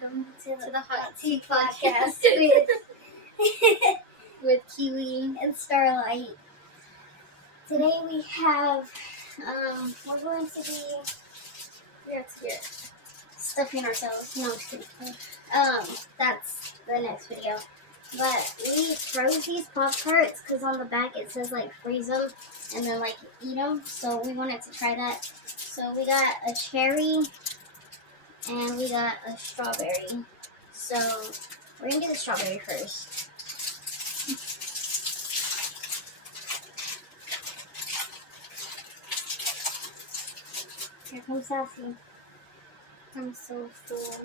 welcome to the Hot Tea Tea Podcast with Kiwi and Starlight. Today we have, we're going to be stuffing ourselves. No, I'm just kidding. That's the next video. But we froze these Pop-Tarts because on the back it says like freeze them and then like eat them. So we wanted to try that. So we got a cherry and we got a strawberry. So we're gonna do the strawberry first. Here comes Sassy. I'm so full.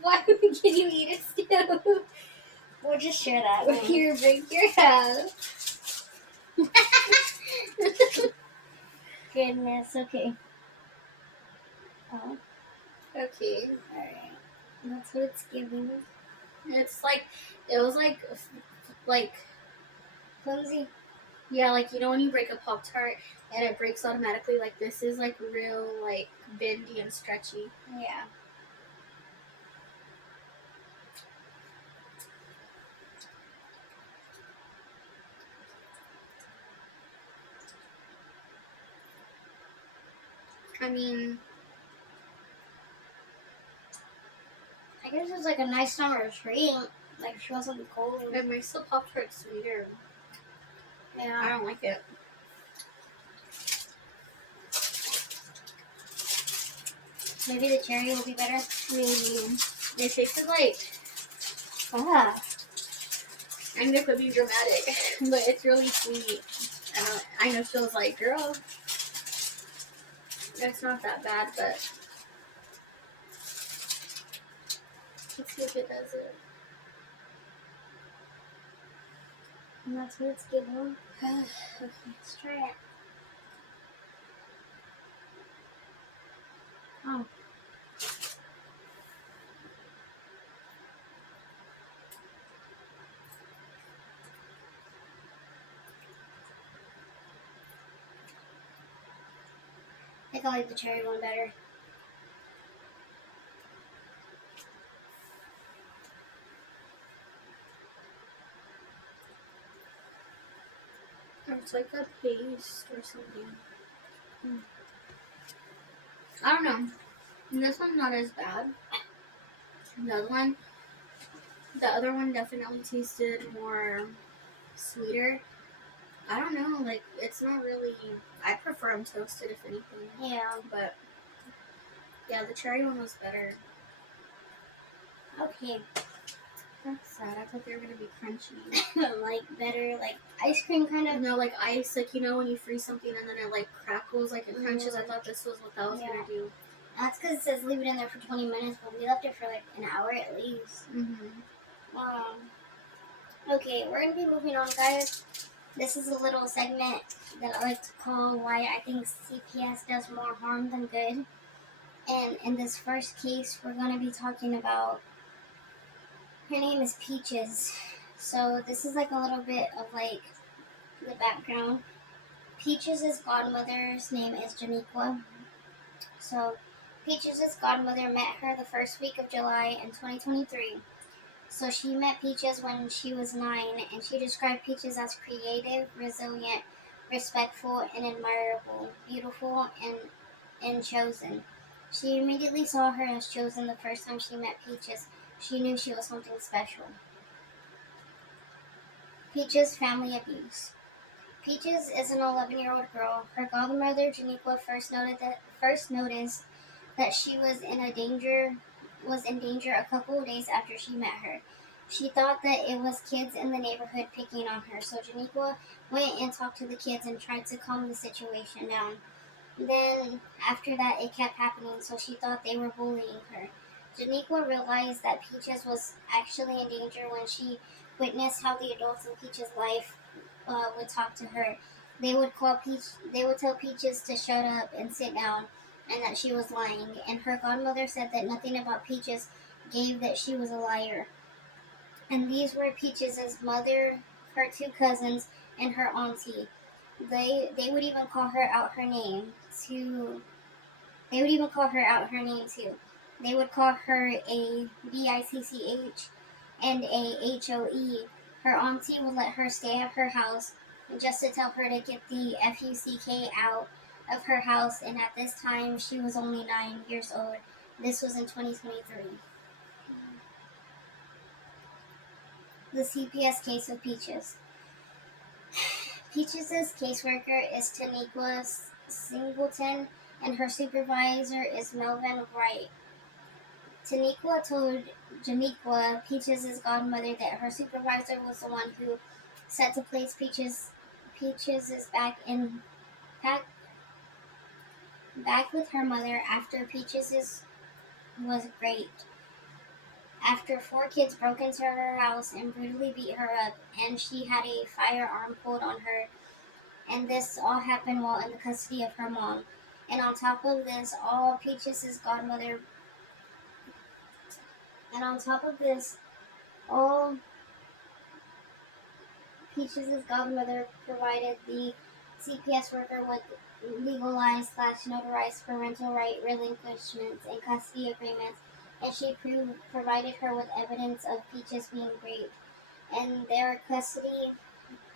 Why can you eat it still? We'll just share that one. Here, break your house. Goodness, okay. Oh, Okay. alright. That's what it's giving. It's like, it was like Flimsy. yeah, like, you know when you break a Pop-Tart and it breaks automatically, like this is like real, like, bendy and stretchy. Yeah. I mean, I guess it's like a nice summer treat. Like if you want something cold. it makes the Pop-Tart sweeter. I Yeah. don't like it. Maybe the cherry will be better. Maybe. It tasted like, Ah. I'm gonna be dramatic, but it's really sweet. I know she was like, girl, it's not that bad, but let's see if it does it. And that's what it's giving. Okay. Let's try it. Oh. I think I like the cherry one better. It's like a paste or something. I don't know. This one's not as bad. The other one definitely tasted more sweeter. I don't know, like, it's not really, I prefer them toasted if anything. Yeah. But, yeah, the cherry one was better. Okay. That's sad. I thought they were going to be crunchy. Like better, like ice cream kind of. No, like ice, like, you know when you freeze something and then it, like, crackles, like, it crunches. I thought this was what that was going to do. That's because it says leave it in there for 20 minutes, but we left it for like an hour at least. Okay, we're going to be moving on, guys. This is a little segment that I like to call Why I Think CPS Does More Harm Than Good. And in this first case, we're going to be talking about, her name is Peaches. So this is like a little bit of like the background. Peaches' godmother's name is Janiqua. So Peaches' godmother met her the first week of July in 2023. So she met Peaches when she was 9, and she described Peaches as creative, resilient, respectful, and admirable, beautiful, and chosen. She immediately saw her as chosen the first time she met Peaches. She knew she was something special. Peaches' family abuse. Peaches is an 11-year-old girl. Her godmother, Janiqua, first noticed that she was in danger a couple of days after she met her. She thought that it was kids in the neighborhood picking on her, so Janiqua went and talked to the kids and tried to calm the situation down. Then, after that, it kept happening, so she thought they were bullying her. Janiqua realized that Peaches was actually in danger when she witnessed how the adults in Peaches' life would talk to her. They would tell Peaches to shut up and sit down, and that she was lying. And her godmother said that nothing about Peaches gave that she was a liar. And these were Peaches' mother, her 2 cousins, and her auntie. They would even call her out her name to They would even call her out her name too. They would call her a Bicch and a Hoe. Her auntie would let her stay at her house just to tell her to get the Fuck out of her house, and at this time she was only 9 years old. This was in 2023. The CPS case of Peaches. Peaches' caseworker is Taniqua Singleton, and her supervisor is Melvin Wright. Taniqua told Janiqua, Peaches' godmother, that her supervisor was the one who said to place Peaches is back with her mother after Peaches was raped. After 4 kids broke into her house and brutally beat her up, and she had a firearm pulled on her, and this all happened while in the custody of her mom. And on top of this, all Peaches' godmother, and on top of this, all Peaches' godmother provided the CPS worker with legalized/notarized parental right relinquishments and custody agreements, and she provided her with evidence of Peaches being raped and their custody.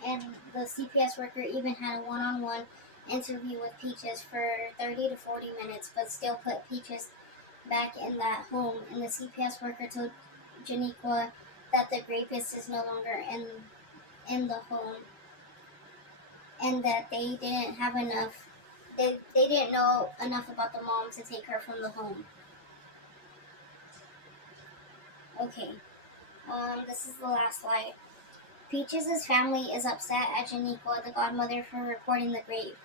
And the CPS worker even had a one-on-one interview with Peaches for 30 to 40 minutes, but still put Peaches back in that home. And the CPS worker told Janiqua that the rapist is no longer in the home, and that they didn't have enough. They didn't know enough about the mom to take her from the home. Okay, this is the last slide. Peaches' family is upset at Janiqua, the godmother, for reporting the rape.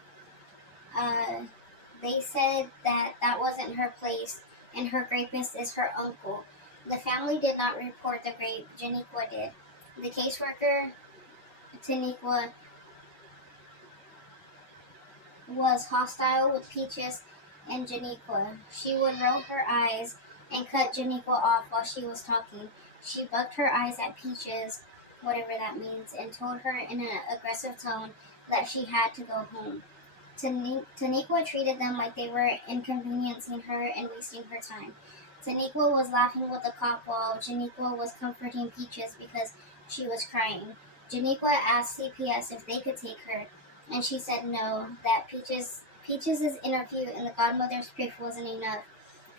They said that wasn't her place, and her rapist is her uncle. The family did not report the rape. Janiqua did. The caseworker, Taniqua, was hostile with Peaches and Janiqua. She would roll her eyes and cut Janiqua off while she was talking. She bugged her eyes at Peaches, whatever that means, and told her in an aggressive tone that she had to go home. Taniqua treated them like they were inconveniencing her and wasting her time. Taniqua was laughing with the cop while Janiqua was comforting Peaches because she was crying. Janiqua asked CPS if they could take her, and she said no, that Peaches' interview and the godmother's proof wasn't enough.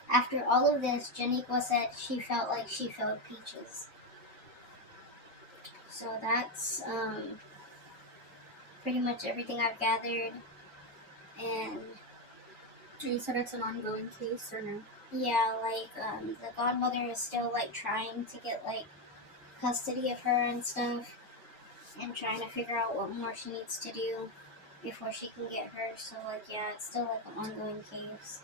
After all of this, Janiqua said she felt like she failed Peaches. So that's pretty much everything I've gathered. And You said it's an ongoing case, or no? yeah, the godmother is still trying to get custody of her and stuff, and trying to figure out what more she needs to do before she can get her. So yeah, it's still an ongoing case.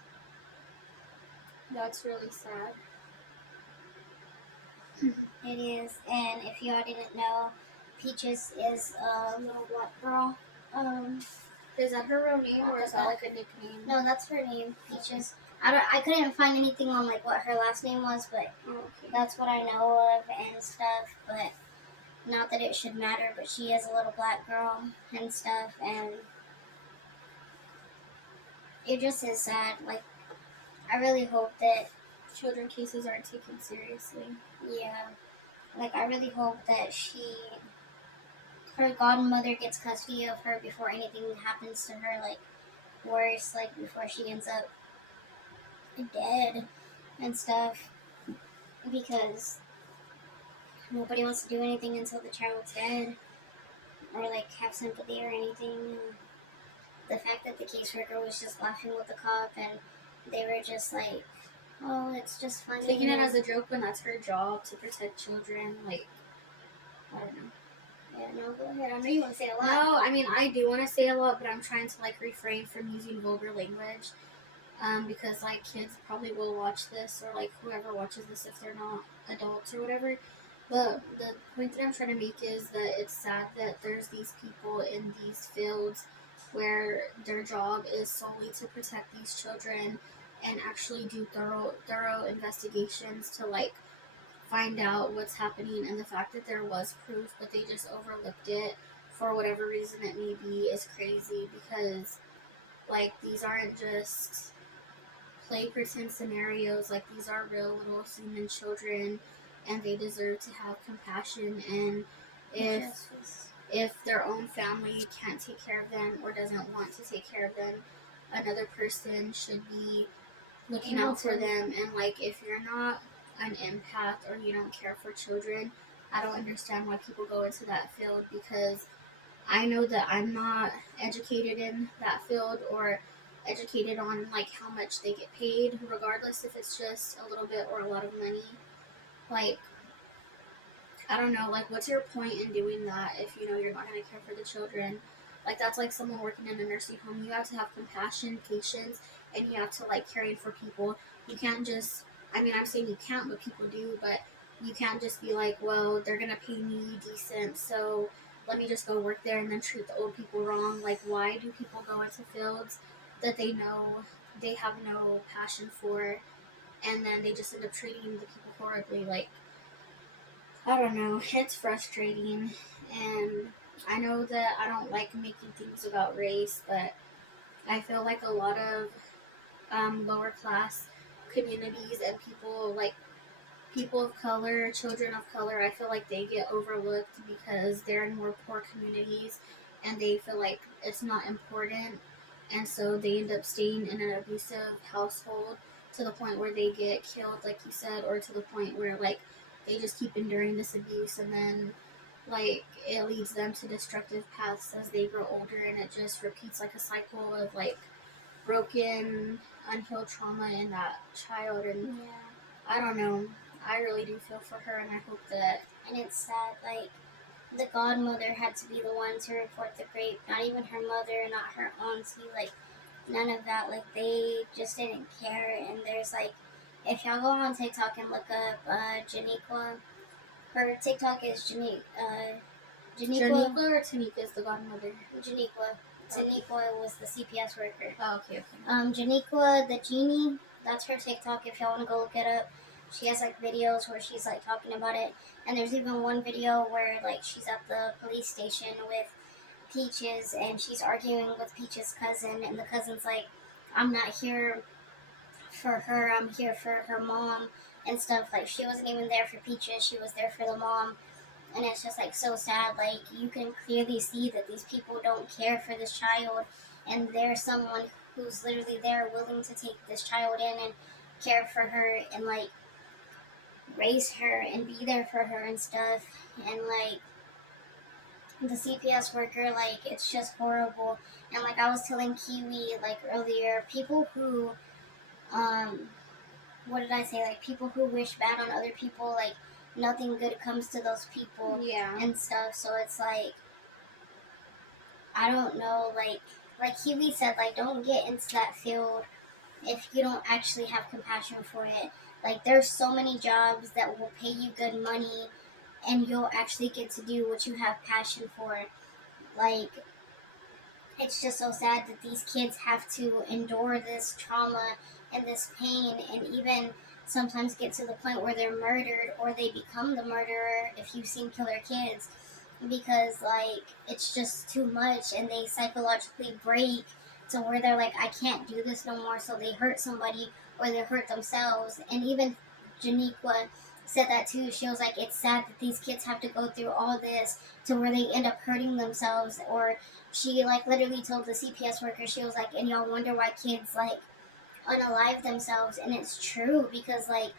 That's really sad. It is, and if y'all didn't know, Peaches is a little black girl. Is that her real name, or is that a nickname? No, that's her name, Peaches. I couldn't find anything on what her last name was, but that's what I know of and stuff. But not that it should matter, but she is a little black girl and stuff, and it just is sad. I really hope that children cases aren't taken seriously. Yeah, I really hope that her godmother gets custody of her before anything happens to her, worse, before she ends up dead and stuff, because nobody wants to do anything until the child's dead, or have sympathy or anything. And the fact that the caseworker was just laughing with the cop, and they were just oh, it's just funny. Taking it as a joke when that's her job, to protect children, I don't know. Yeah, no, go ahead. I know you want to say a lot. No, I mean, I do want to say a lot, but I'm trying to refrain from using vulgar language, because kids probably will watch this, or whoever watches this if they're not adults or whatever. But the point that I'm trying to make is that it's sad that there's these people in these fields where their job is solely to protect these children and actually do thorough investigations to find out what's happening, and the fact that there was proof but they just overlooked it for whatever reason it may be is crazy, because these aren't just play pretend scenarios like these are real little human children and they deserve to have compassion, and if Justice. if their own family can't take care of them or doesn't want to take care of them, another person should be looking out for them. And like, if you're not an empath or you don't care for children, I don't understand why people go into that field, because I know that I'm not educated in that field or educated on like how much they get paid, regardless if it's just a little bit or a lot of money. Like, I don't know, like, what's your point in doing that if you know you're not going to care for the children? Like, that's like someone working in a nursing home. You have to have compassion, patience, and you have to like caring for people. You can't just, I mean, I'm saying you can't, but people do, but you can't just be like, well, they're going to pay me decent, so let me just go work there and then treat the old people wrong. Like, why do people go into fields that they know they have no passion for, and then they just end up treating the people horribly? Like, I don't know. It's frustrating, and I know that I don't like making things about race, but I feel like a lot of lower class communities and people like people of color, children of color, I feel like they get overlooked because they're in more poor communities and they feel like it's not important. And so they end up staying in an abusive household to the point where they get killed, like you said, or to the point where like they just keep enduring this abuse, and then like it leads them to destructive paths as they grow older, and it just repeats like a cycle of like broken, unhealed trauma in that child. And Yeah. I don't know. I really do feel for her, and I hope that. And it's sad, like, the godmother had to be the one to report the rape, not even her mother, not her auntie, like, none of that. Like, they just didn't care. And there's, like, if y'all go on TikTok and look up Janiqua, her TikTok is Janiqua. Janiqua or Tanika is the godmother? Janiqua. Janiqua was the CPS worker. Oh, okay. Janiqua the genie, that's her TikTok if y'all want to go look it up. She has like videos where she's like talking about it, and there's even one video where like she's at the police station with Peaches and she's arguing with Peaches' cousin, and the cousin's like, I'm not here for her, I'm here for her mom and stuff. Like, she wasn't even there for Peaches, she was there for the mom. And it's just like so sad. Like, you can clearly see that these people don't care for this child, and there's someone who's literally there willing to take this child in and care for her and like raise her and be there for her and stuff. And like the CPS worker, like, it's just horrible. And like I was telling Kiwi like earlier, people who what did I say, like people who wish bad on other people, like nothing good comes to those people. Yeah. And stuff. So it's like, I don't know, like Kiwi said, like, don't get into that field if you don't actually have compassion for it. Like, there's so many jobs that will pay you good money and you'll actually get to do what you have passion for. Like, it's just so sad that these kids have to endure this trauma and this pain, and even sometimes get to the point where they're murdered or they become the murderer, if you've seen Killer Kids, because like it's just too much and they psychologically break to where they're like, I can't do this no more, so they hurt somebody or they hurt themselves. And even Janiqua said that too. She was like, it's sad that these kids have to go through all this to where they end up hurting themselves. Or she like literally told the CPS worker, she was like, and y'all wonder why kids like unalive themselves. And it's true, because like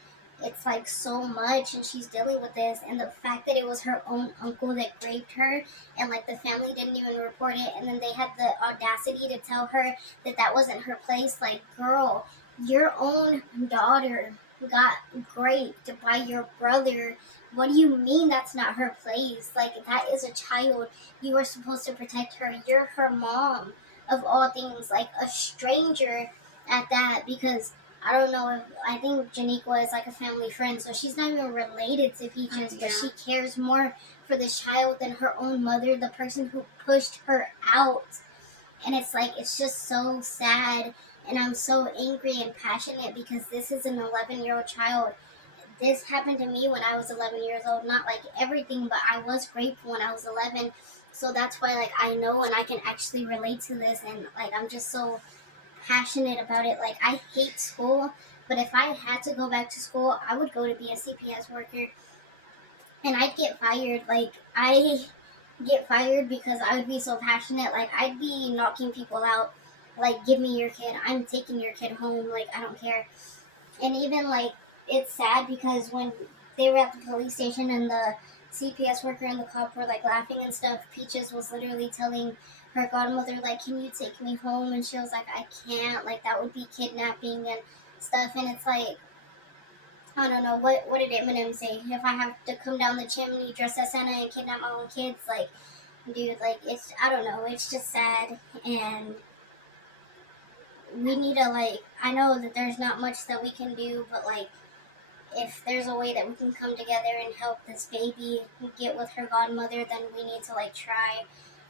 it's like so much and she's dealing with this, and the fact that it was her own uncle that raped her and like the family didn't even report it, and then they had the audacity to tell her that that wasn't her place. Like, girl, your own daughter got raped by your brother. What do you mean that's not her place? Like, that is a child. You are supposed to protect her. You're her mom, of all things, like a stranger at that. Because I don't know if, I think Janiqua is like a family friend, so she's not even related to Peaches, but she cares more for this child than her own mother, the person who pushed her out. And it's like, it's just so sad, and I'm so angry and passionate because this is an 11-year-old child. This happened to me when I was 11 years old. Not like everything, but I was grateful when I was 11. So that's why like I know and I can actually relate to this, and like I'm just so passionate about it. Like, I hate school, but if I had to go back to school, I would go to be a CPS worker, and I'd get fired. Like, I get fired because I would be so passionate. Like, I'd be knocking people out. Like, give me your kid. I'm taking your kid home. Like, I don't care. And even like, it's sad because when they were at the police station and the CPS worker and the cop were like laughing and stuff, Peaches was literally telling her godmother, like, can you take me home? And she was like, I can't. Like, that would be kidnapping and stuff. And it's like, I don't know, what did Eminem say? If I have to come down the chimney dressed as Santa and kidnap my own kids, like, dude, like, it's, I don't know, it's just sad. And we need to, like, I know that there's not much that we can do, but like, if there's a way that we can come together and help this baby get with her godmother, then we need to like try.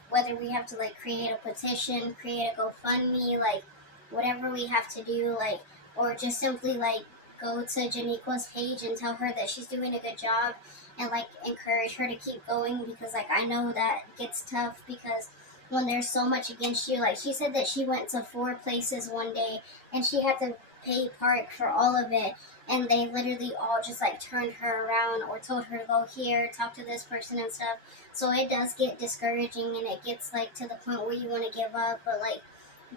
Whether we have to like create a petition, create a GoFundMe, like whatever we have to do, like, or just simply like go to Janiqua's page and tell her that she's doing a good job, and like encourage her to keep going, because like I know that gets tough because when there's so much against you. Like, she said that she went to 4 places one day and she had to pay park for all of it, and they literally all just like turned her around or told her to go here, talk to this person and stuff. So it does get discouraging, and it gets like to the point where you want to give up. But like,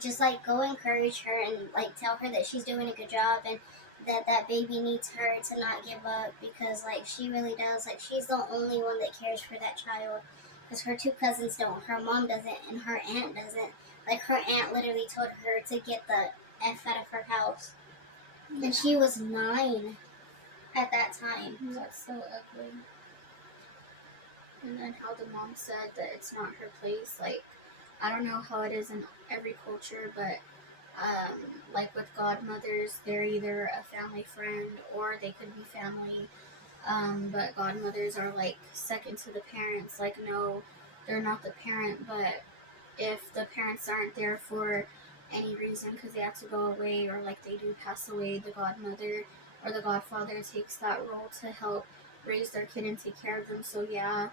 just like go encourage her and like tell her that she's doing a good job, and that baby needs her to not give up, because like she really does. Like, she's the only one that cares for that child, because her 2 cousins don't. Her mom doesn't, and her aunt doesn't. Like, her aunt literally told her to get the F out of her house, Yeah. and she was 9 at that time. That's so ugly. And then how the mom said that it's not her place. Like, I don't know how it is in every culture, but like with godmothers, they're either a family friend or they could be family. But godmothers are like second to the parents. Like, no, they're not the parent, but if the parents aren't there for any reason because they have to go away or like they do pass away, the godmother or the godfather takes that role to help raise their kid and take care of them. So yeah,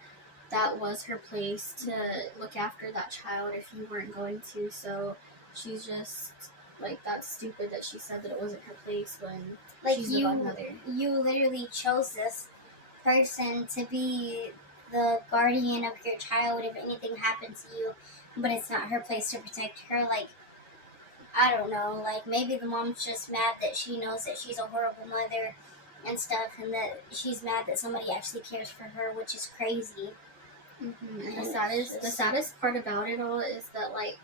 that was her place to look after that child if you weren't going to. So she's just like, that's stupid that she said that it wasn't her place when Like, she's the godmother. you literally chose this person to be the guardian of your child if anything happened to you, but it's not her place to protect her. Like, I don't know. Like, maybe the mom's just mad that she knows that she's a horrible mother and stuff, and that she's mad that somebody actually cares for her, which is crazy. Mm-hmm. And And the saddest part about it all is that, like,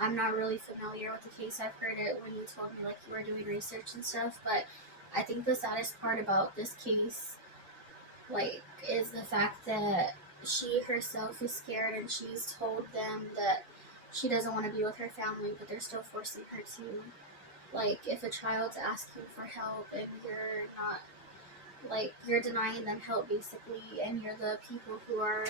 I'm not really familiar with the case. I've heard it when you told me like you were doing research and stuff, but I think the saddest part about this case, like, is the fact that she herself is scared and she's told them that she doesn't want to be with her family, but they're still forcing her to. Like, if a child's asking for help and you're not, like, you're denying them help basically, and you're the people who are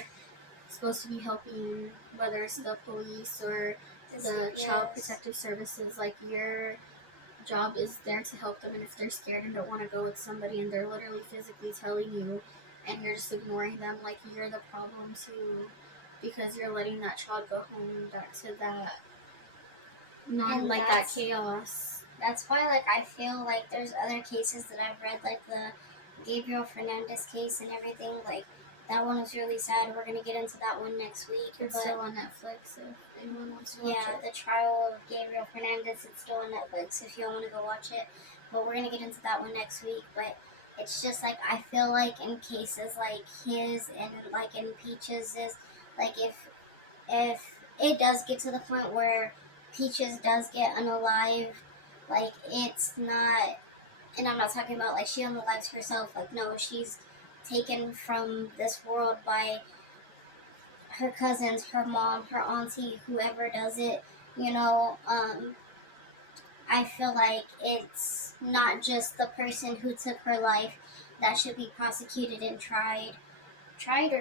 supposed to be helping, whether it's the police or the child protective services, like, your job is there to help them. And if they're scared and don't want to go with somebody and they're literally physically telling you and you're just ignoring them, like, you're the problem too, because you're letting that child go home back to that that chaos. That's why, like, I feel like there's other cases that I've read, like the Gabriel Fernandez case and everything. Like, that one was really sad. We're gonna get into that one next week. It's still on Netflix if anyone wants to watch it. Yeah, the trial of Gabriel Fernandez. It's still on Netflix if you want to go watch it. But we're gonna get into that one next week. But it's just like, I feel like in cases like his and like in Peaches, is like, if it does get to the point where Peaches does get unalived, like, it's not, and I'm not talking about like she unalives herself, like, no, she's taken from this world by her cousins, her mom, her auntie, whoever does it, you know. I feel like it's not just the person who took her life that should be prosecuted and tried. Tried.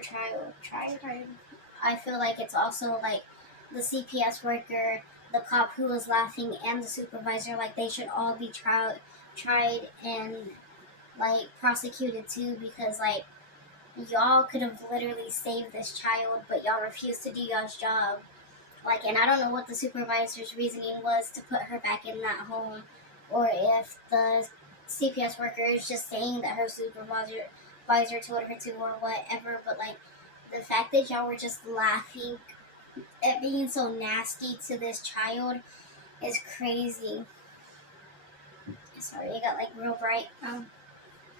I feel like it's also like the CPS worker, the cop who was laughing, and the supervisor. Like, they should all be tried and like prosecuted too, because like, y'all could have literally saved this child, but y'all refused to do y'all's job. Like, and I don't know what the supervisor's reasoning was to put her back in that home, or if the CPS worker is just saying that her supervisor told her to or whatever. But like, the fact that y'all were just laughing at being so nasty to this child is crazy. Sorry, it got like real bright.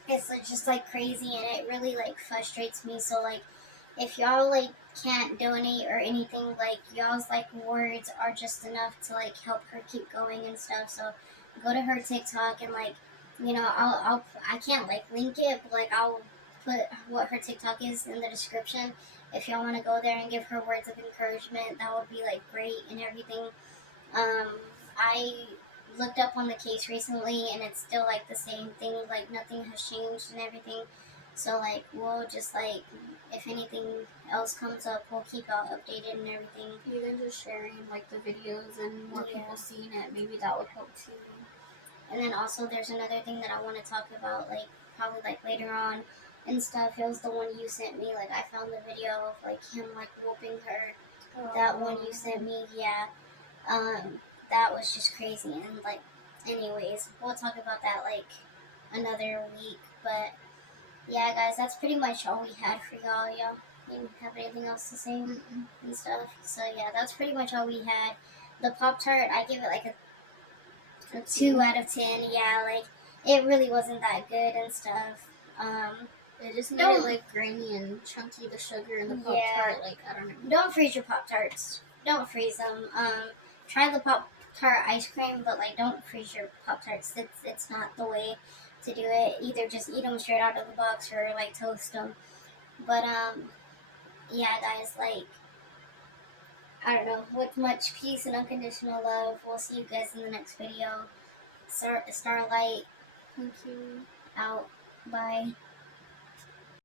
It's like, just like crazy, and it really like frustrates me. So like, if y'all like can't donate or anything, like y'all's like words are just enough to like help her keep going and stuff. So go to her TikTok and like, I can't like link it, but like I'll put what her TikTok is in the description. If y'all want to go there and give her words of encouragement, that would be like great and everything. I looked up on the case recently, and it's still like the same thing. Like nothing has changed and everything. So like we'll just like, if anything else comes up, we'll keep y'all updated and everything. Even just sharing like the videos and more Yeah. people seeing it, maybe that would help too. And then also there's another thing that I want to talk about, like probably like later on and stuff. It was the one you sent me. Like I found the video of like him like whooping her. That one you sent me, yeah. That was just crazy. And like, anyways, we'll talk about that like another week. But yeah, guys, that's pretty much all we had for y'all. Y'all didn't have anything else to say and stuff. So yeah, that's pretty much all we had. The Pop Tart, I give it like a 2 out of 10. Yeah, like it really wasn't that good and stuff. It just made it like grainy and chunky, the sugar and the Pop Tart. Like, I don't know. Don't freeze your Pop Tarts. Don't freeze them. Try the Pop Tart ice cream, but like don't freeze your Pop Tarts. It's not the way to do it. Either just eat them straight out of the box or like toast them. But yeah, guys, like I don't know. With much peace and unconditional love, we'll see you guys in the next video. Starlight, Thank you. out. Bye.